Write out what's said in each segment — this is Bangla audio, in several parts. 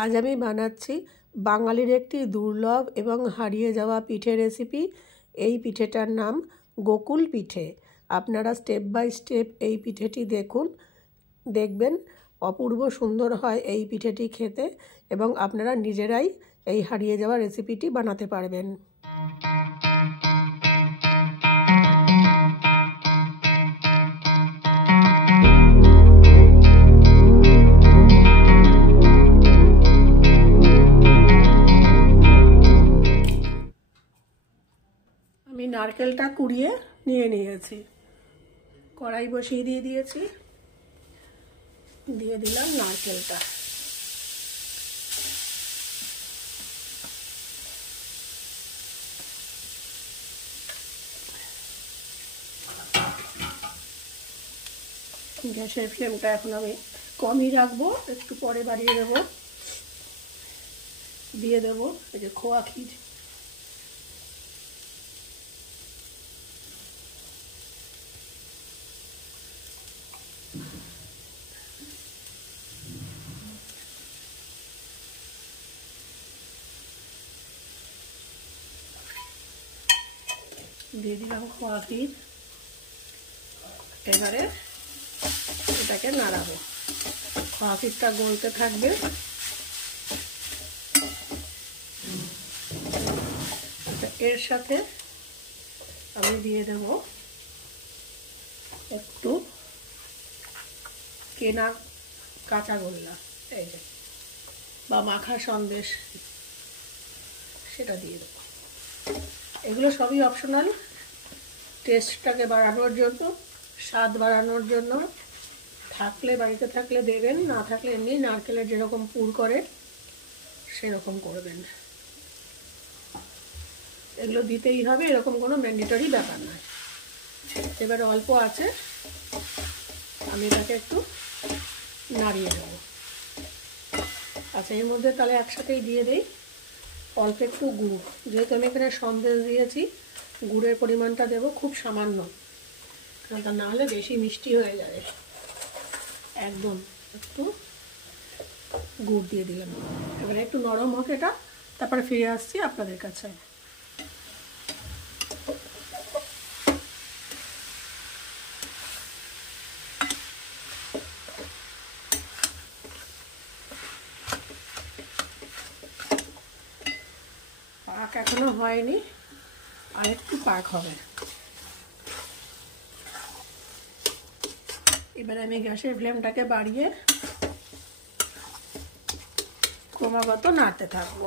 আজ আমি বানাচ্ছি বাঙালির একটি দুর্লভ এবং হারিয়ে যাওয়া পিঠে রেসিপি। এই পিঠেটার নাম গোকুল পিঠে। আপনারা স্টেপ বাই স্টেপ এই পিঠেটি দেখবেন অপূর্ব সুন্দর হয় এই পিঠেটি খেতে, এবং আপনারা নিজেরাই এই হারিয়ে যাওয়া রেসিপিটি বানাতে পারবেন। আমি নারকেলটা কুড়িয়ে নিয়েছি, কড়াই বসিয়ে দিয়েছি, দিয়ে দিলাম নারকেলটা। গ্যাসের ফ্লেমটা এখন আমি কমই রাখবো, একটু পরে বাড়িয়ে দেবো। দিয়ে দেবো এই যে খোয়া ক্ষীর। দিয়ে দিলাম খোয়া ক্ষীর। এবারে এটাকে নাড়াবো, খোয়া ক্ষীরটা গলতে থাকবে। এর সাথে আমি দিয়ে দেব একটু কেনা কাঁচা গোল্লা, এই যে বা মাখা সন্দেশ, সেটা দিয়ে দেবো। এগুলো সবই অপশনাল, টেস্টটাকে বাড়ানোর জন্য, স্বাদ বাড়ানোর জন্য। থাকলে বাড়িতে থাকলে দেবেন, না থাকলে এমনি নারকেলের যেরকম পুর করে সেরকম করবেন। এগুলো দিতেই হবে, এরকম কোনো ম্যান্ডেটরি ব্যাপার নয়। এবার অল্প আছে, আমি এটাকে একটু নাড়িয়ে দেবো। আচ্ছা, এর মধ্যে তাহলে একসাথেই দিয়ে দিই অল্প একটু গুড়। যেহেতু আমি এখানে সন্দেশ দিয়েছি, গুড়ের পরিমাণটা দেবো খুব সামান্য, কারণ তা না হলে বেশি মিষ্টি হয়ে যাবে। একদম একটু গুড় দিয়ে দিলাম। এবারে একটু নরম হোক এটা, তারপরে ফিরে আসছি আপনাদের কাছে। পাক এখনো হয়নি, আর একটু পাক হবে। এবারে আমি গ্যাসের ফ্লেমটাকে বাড়িয়ে ক্রমাগত নাড়তে থাকবো,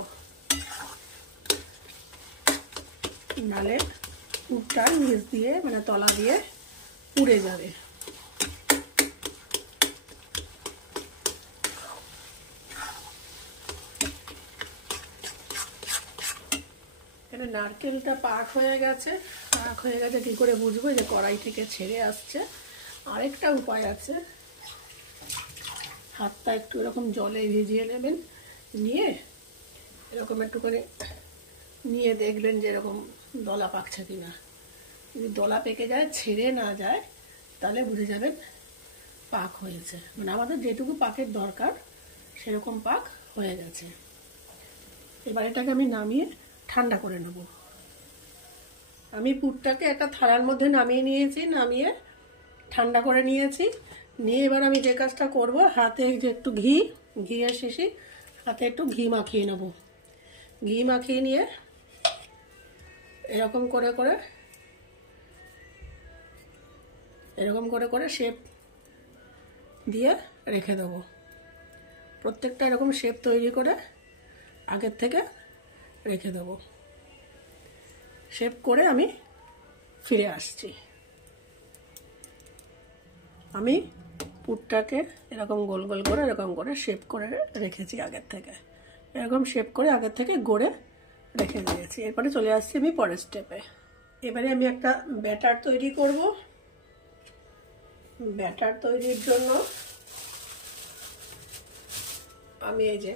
নালে পুরটা নিচ দিয়ে মানে তলা দিয়ে পুড়ে যাবে। এখানে নারকেলটা পাক হয়ে গেছে। কি করে বুঝবো? যে কড়াই থেকে ছেড়ে আসছে। আরেকটা উপায় আছে, হাতটা একটু এরকম জলে ভিজিয়ে নেবেন, নিয়ে এরকম একটু করে নিয়ে দেখবেন যে এরকম দলা পাকছে কিনা। যদি দলা পেকে যায়, ছেড়ে না যায়, তাহলে বুঝে যাবেন পাক হয়েছে, মানে আমাদের যেটুকু পাকের দরকার সেরকম পাক হয়ে গেছে। এবার এটাকে আমি নামিয়ে ঠান্ডা করে নেব। আমি পুরটাকে একটা থালার মধ্যে নামিয়ে ঠান্ডা করে নিয়েছি। নিয়ে এবার আমি যে কাজটা করব, হাতে যে একটু ঘিয়ের শিশি, হাতে একটু ঘি মাখিয়ে নেব। ঘি মাখিয়ে নিয়ে এরকম করে শেপ দিয়ে রেখে দেবো। প্রত্যেকটা এরকম শেপ তৈরি করে আগের থেকে রেখে দেবো। শেপ করে আমি ফিরে আসছি। আমি পুরটাকে এরকম গোল গোল করে এরকম করে শেপ করে রেখেছি আগের থেকে, এরকম শেপ করে আগের থেকে গড়ে রেখে দিয়েছি। এরপরে চলে আসছি আমি পরের স্টেপে। এবারে আমি একটা ব্যাটার তৈরি করব। ব্যাটার তৈরির জন্য আমি এই যে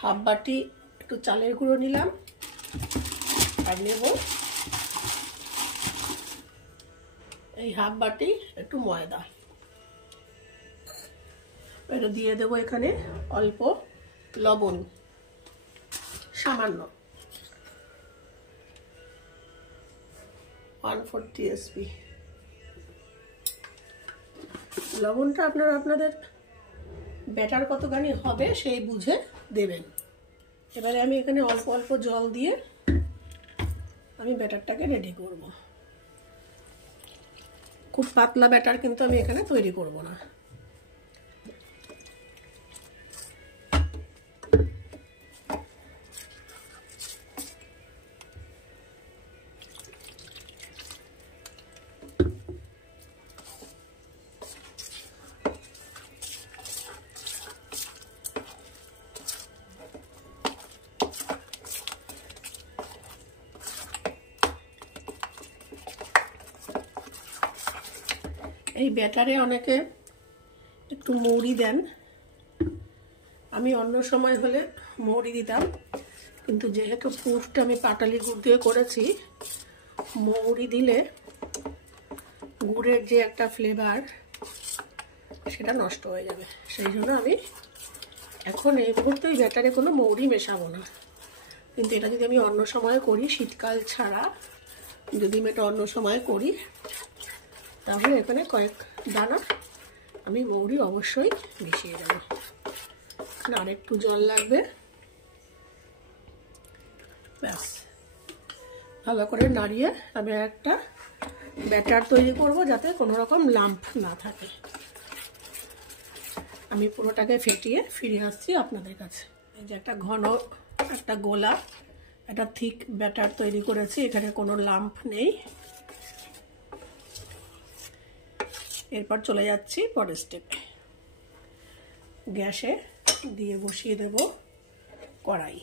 হাফ বাটি একটু চালের গুঁড়ো নিলাম, আর নেব এই হাফ বাটি একটু ময়দা। এটা দিয়ে দেবো এখানে অল্প লবণ সামান্য 1/4 টিএসপি। লবণটা আপনারা আপনাদের ব্যাটার কতখানি হবে সেই বুঝে দেবেন। এবারে আমি এখানে অল্প অল্প জল দিয়ে আমি ব্যাটারটাকে রেডি করব। খুব পাতলা ব্যাটার কিন্তু আমি এখানে তৈরি করব না। এই ব্যাটারে অনেকে একটু মৌরি দেন, আমি অন্য সময় হলে মৌরি দিতাম, কিন্তু যেহেতু পুরটা আমি পাটালি গুড় দিয়ে করেছি, মৌরি দিলে গুড়ের যে একটা ফ্লেভার সেটা নষ্ট হয়ে যাবে। সেই জন্য আমি এখন এই মুহূর্তে এই ব্যাটারে কোনো মৌরি মেশাবো না। কিন্তু এটা যদি আমি অন্য সময় করি, শীতকাল ছাড়া যদি আমি এটা অন্য সময় করি, তাহলে এখানে কয়েক দানা আমি মৌরি অবশ্যই মিশিয়ে দেবো। আর একটু জল লাগবে, ব্যাস। ভালো করে নাড়িয়ে আমি একটা ব্যাটার তৈরি করব যাতে কোনো রকম লাম্প না থাকে। আমি পুরোটাকে ফেটিয়ে ফিরে আসছি আপনাদের কাছে। এই যে একটা ঘন একটা গোলা, একটা থিক ব্যাটার তৈরি করেছি, এখানে কোনো লাম্প নেই। এরপর চলে যাচ্ছি পরের স্টেপে। গ্যাসে দিয়ে বসিয়ে দেব কড়াই।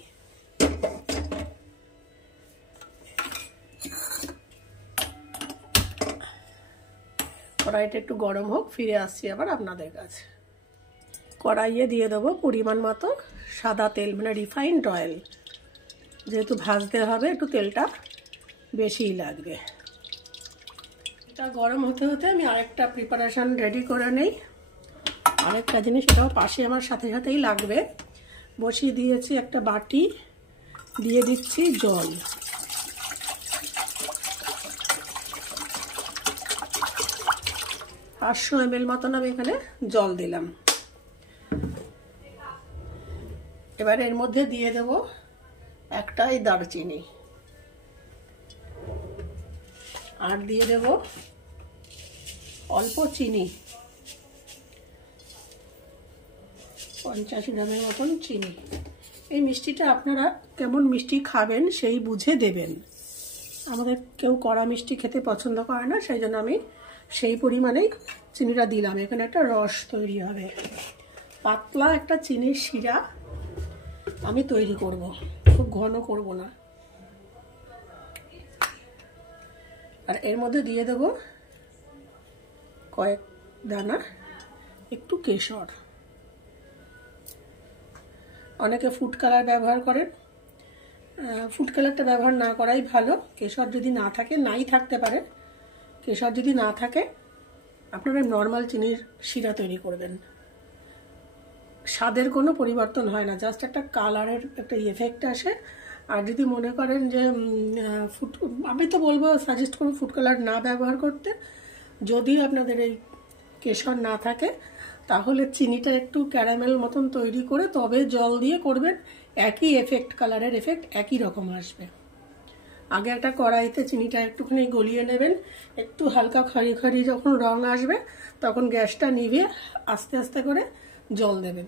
কড়াইটা একটু গরম হোক, ফিরে আসছি আবার আপনাদের কাছে। কড়াইয়ে দিয়ে দেবো পরিমাণ মতো সাদা তেল, মানে রিফাইন্ড অয়েল। যেহেতু ভাজতে হবে একটু তেলটা বেশিই লাগবে। এটা গরম হতে হতে আমি আরেকটা প্রিপারেশান রেডি করে নেই। আরেকটা জিনিস, এটাও পাশে আমার সাথে সাথেই লাগবে। বসিয়ে দিয়েছি একটা বাটি, দিয়ে দিচ্ছি জল। পাঁচশো ml মতন আমি এখানে জল দিলাম। এবার এর মধ্যে দিয়ে দেব একটাই দারচিনি, আর দিয়ে দেব অল্প চিনি, 50 গ্রামের মতন চিনি। এই মিষ্টিটা আপনারা কেমন মিষ্টি খাবেন সেই বুঝে দেবেন। আমাদের কেউ কড়া মিষ্টি খেতে পছন্দ করে না, সেই জন্য আমি সেই পরিমাণেই চিনিটা দিলাম। এখানে একটা রস তৈরি হবে, পাতলা একটা চিনির শিরা আমি তৈরি করব, খুব ঘন করব না। আর এর মধ্যে দিয়ে দেব কয়েক দানা একটু কেশর। অনেকে ফুড কালার ব্যবহার করেন, ফুড কালারটা ব্যবহার না করাই ভালো। কেশর যদি না থাকে, নাই থাকতে পারে, কেশর যদি না থাকে আপনারা নর্মাল চিনির শিরা তৈরি করবেন। স্বাদের কোনো পরিবর্তন হয় না, জাস্ট একটা কালারের একটা এফেক্ট আসে। আর যদি মনে করেন যে আমি তো বলবো, সাজেস্ট করব ফুড কালার না ব্যবহার করতে। যদি আপনাদের এই কেশর না থাকে, তাহলে চিনিটা একটু ক্যারামেল মতন তৈরি করে তবে জল দিয়ে করবেন, একই এফেক্ট, কালারের এফেক্ট একই রকম আসবে। আগে একটা কড়াইতে চিনিটা একটুখানি গলিয়ে নেবেন, একটু হালকা খড়ি খড়ি যখন রং আসবে তখন গ্যাসটা নিভিয়ে আস্তে আস্তে করে জল দেবেন,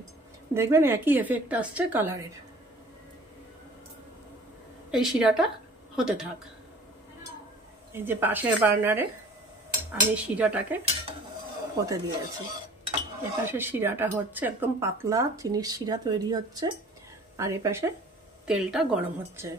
দেখবেন একই এফেক্ট আসছে কালারের। এই শিরাটা হতে থাক। এই যে পাশের বার্নারে আমি শিরাটাকে হতে দিয়েছি। এপাশে শিরাটা হচ্ছে, একদম পাতলা চিনির শিরা তৈরি হচ্ছে, আর এপাশে তেলটা গরম হচ্ছে।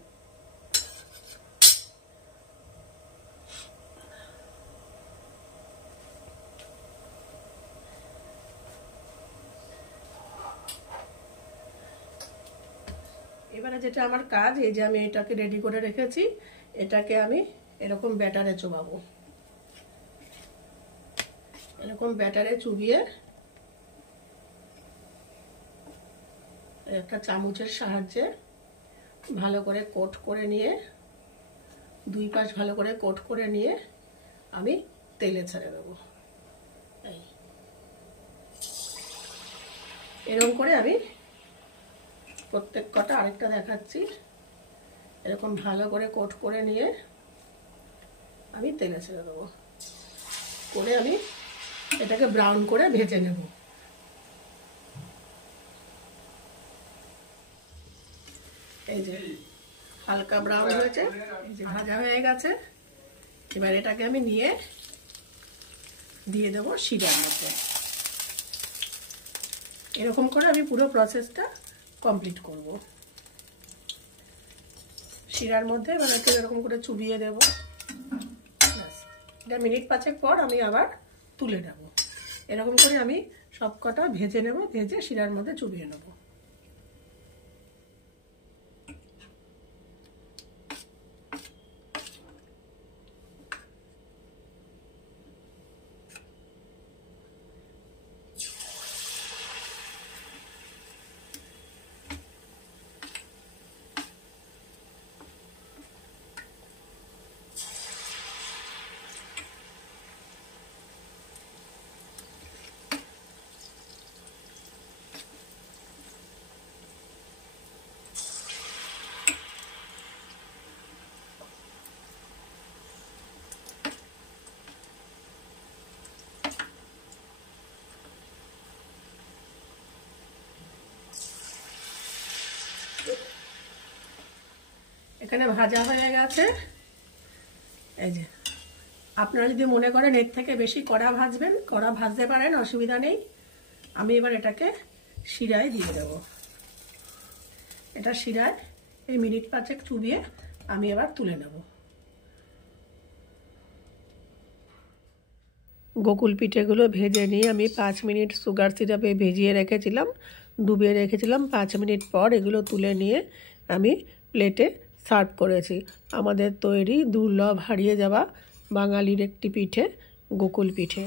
এবারে যেটা আমার কাজ, এই যে আমি এটাকে রেডি করে রেখেছি, এটাকে আমি এরকম ব্যাটারে চুবাবো। এরকম ব্যাটারে চুবিয়ে একটা চামচের সাহায্যে ভালো করে কোট করে নিয়ে, দুই পাশ ভালো করে কোট করে নিয়ে আমি তেলে ছেড়ে দেবো। এরকম করে আমি প্রত্যেক কটা, আরেকটা দেখাচ্ছি, এরকম ভালো করে কোট করে নিয়ে আমি তেলে ছেড়ে দেবো। করে আমি এটাকে ব্রাউন করে ভেজে নেব। এই যে হালকা ব্রাউন হয়েছে, এই যে ভাজা হয়ে গেছে। এবার এটাকে আমি নিয়ে দিয়ে দেবো শিরার মধ্যে। এরকম করে আমি পুরো প্রসেসটা কমপ্লিট করব। শিরার মধ্যে এবার একটু এরকম করে চুবিয়ে দেব। এটা মিনিট 5 পর আমি আবার তুলে নেব। এরকম করে আমি সব কটা ভেজে নেব, ভেজে শিরার মধ্যে চুবিয়ে নেব। এখানে ভাজা হয়ে গেছে। এই যে আপনারা যদি মনে করেন এর থেকে বেশি কড়া ভাজবেন, কড়া ভাজতে পারেন, অসুবিধা নেই। আমি এবার এটাকে শিরায় দিয়ে দেব। এটা শিরায় এই মিনিট 5 চুবিয়ে আমি এবার তুলে নেব। গোকুল পিঠেগুলো ভেজে নিয়ে আমি 5 মিনিট সুগার সিরাপে ভিজিয়ে রেখেছিলাম, ডুবিয়ে রেখেছিলাম। 5 মিনিট পর এগুলো তুলে নিয়ে আমি প্লেটে সার্ভ করেছি। আমাদের তৈরি দুর্লভ হারিয়ে যাওয়া বাঙালির একটি পিঠে, গোকুল পিঠে।